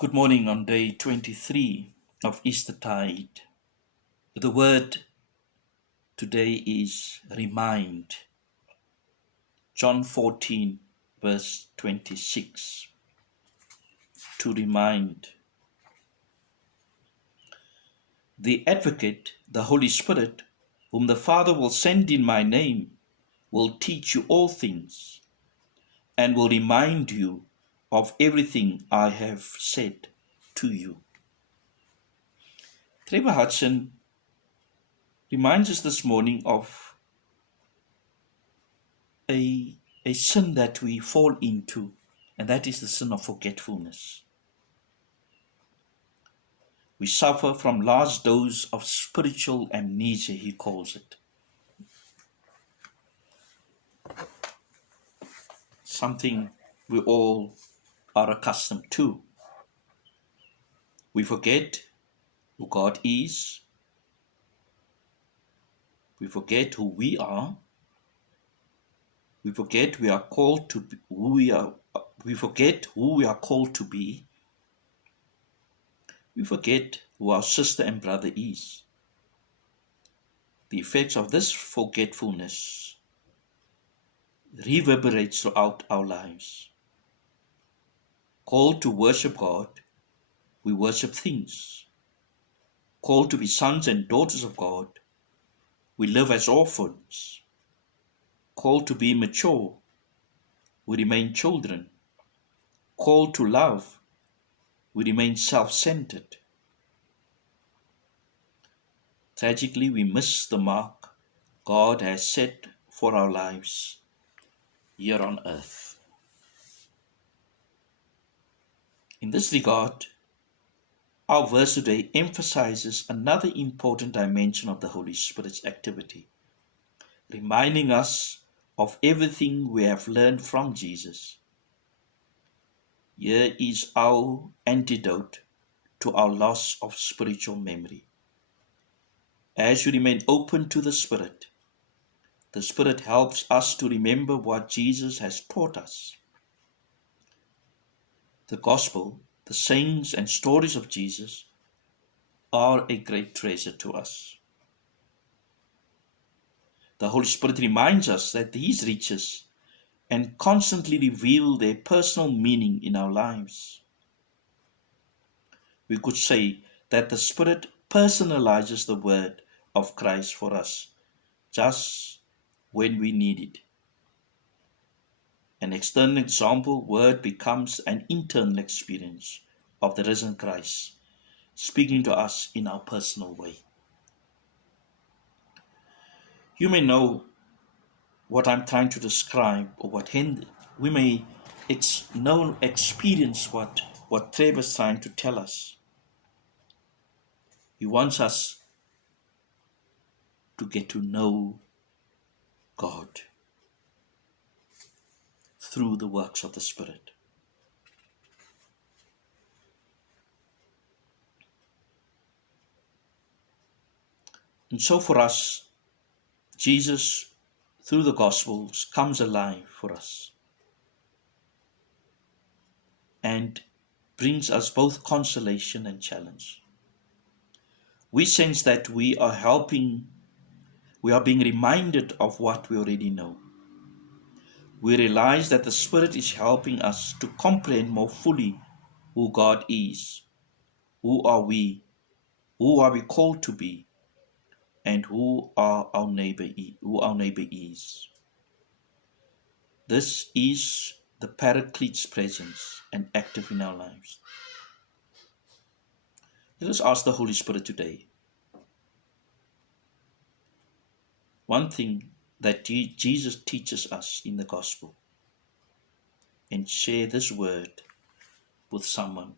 Good morning on day 23 of Eastertide. The word today is remind. John 14 verse 26. To remind. The Advocate, the Holy Spirit, whom the Father will send in my name, will teach you all things and will remind you of everything I have said to you. Trevor Hudson reminds us this morning of a sin that we fall into, and that is the sin of forgetfulness. We suffer from large dose of spiritual amnesia, he calls it. Something we all are accustomed to. We forget who God is. We forget who we are. We forget we are called to be, who we are. We forget who we are called to be. We forget who our sister and brother is. The effects of this forgetfulness reverberates throughout our lives. Called to worship God, we worship things. Called to be sons and daughters of God, we live as orphans. Called to be mature, we remain children. Called to love, we remain self-centered. Tragically, we miss the mark God has set for our lives here on earth. In this regard, our verse today emphasizes another important dimension of the Holy Spirit's activity, reminding us of everything we have learned from Jesus. Here is our antidote to our loss of spiritual memory. As we remain open to the Spirit helps us to remember what Jesus has taught us. The Gospel, the sayings and stories of Jesus are a great treasure to us. The Holy Spirit reminds us that these riches and constantly reveal their personal meaning in our lives. We could say that the Spirit personalizes the word of Christ for us, just when we need it. An external example word becomes an internal experience of the risen Christ, speaking to us in our personal way. You may know what I'm trying to describe, or we may experience what Trevor is trying to tell us. He wants us to get to know God through the works of the Spirit. And so for us, Jesus, through the Gospels, comes alive for us and brings us both consolation and challenge. We sense that we are being reminded of what we already know. We realize that the Spirit is helping us to comprehend more fully who God is, who are we called to be, and who our neighbor is. This is the Paraclete's presence and active in our lives. Let us ask the Holy Spirit today. One thing that Jesus teaches us in the Gospel, and share this word with someone